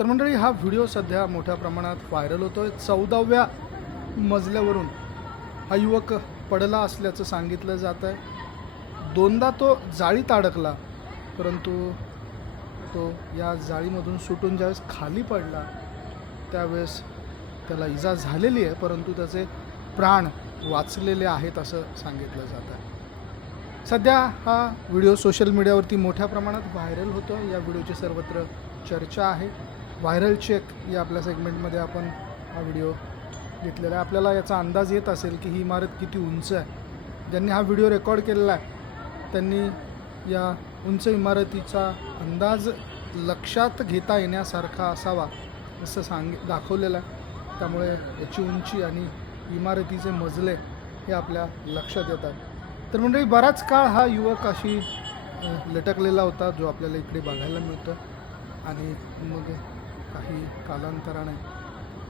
तर मंडळी हा व्हिडिओ सध्या मोठ्या प्रमाणात व्हायरल होतो आहे चौदाव्या मजल्यावरून हा युवक पडला असल्याचं सांगितलं जात आहे दोनदा तो जाळीत अडकला परंतु तो या जाळीमधून सुटून ज्यावेळेस खाली पडला त्यावेळेस त्याला इजा झालेली आहे परंतु त्याचे प्राण वाचलेले आहेत असं सांगितलं जात आहे सध्या हा व्हिडिओ सोशल मीडियावरती मोठ्या प्रमाणात व्हायरल होतो या व्हिडिओची सर्वत्र चर्चा आहे. व्हायरल चेक या आपल्या सेगमेंटमध्ये आपण हा व्हिडिओ घेतलेला आहे. आपल्याला याचा अंदाज येत असेल की ही इमारत किती उंच आहे. ज्यांनी हा व्हिडिओ रेकॉर्ड केलेला आहे त्यांनी या उंच इमारतीचा अंदाज लक्षात घेता येण्यासारखा असावा असं सांग दाखवलेलं आहे. त्यामुळे याची उंची आणि इमारतीचे मजले हे आपल्या लक्षात येतात तर म्हणजे बराच काळ हा युवक अशी लटकलेला होता जो आपल्याला इकडे बघायला मिळतो आणि मग कालांतराने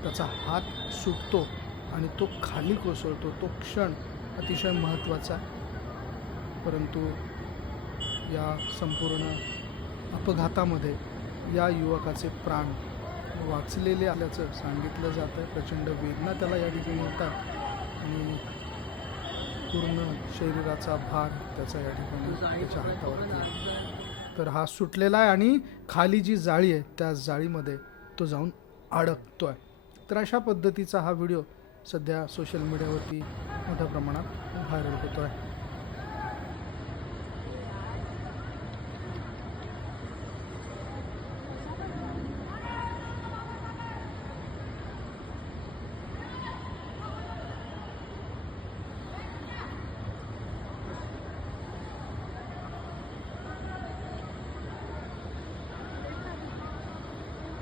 त्याचा हात सुटतो आणि तो खाली कोसळतो तो क्षण अतिशय महत्त्वाचा परंतु या संपूर्ण अपघातामध्ये या युवकाचे प्राण वाचलेले आल्याचं सांगितलं जातं आहे प्रचंड वेदना त्याला या ठिकाणी होतात आणि पूर्ण शरीराचा भार त्याचा या ठिकाणी त्याच्या हातावरती तर हा सुटलेला आहे आणि खाली जी जाळी आहे त्या जाळीमध्ये तो जाऊन अडकतो आहे तर अशा पद्धतीचा हा व्हिडिओ सध्या सोशल मीडियावरती मोठ्या प्रमाणात व्हायरल होतो आहे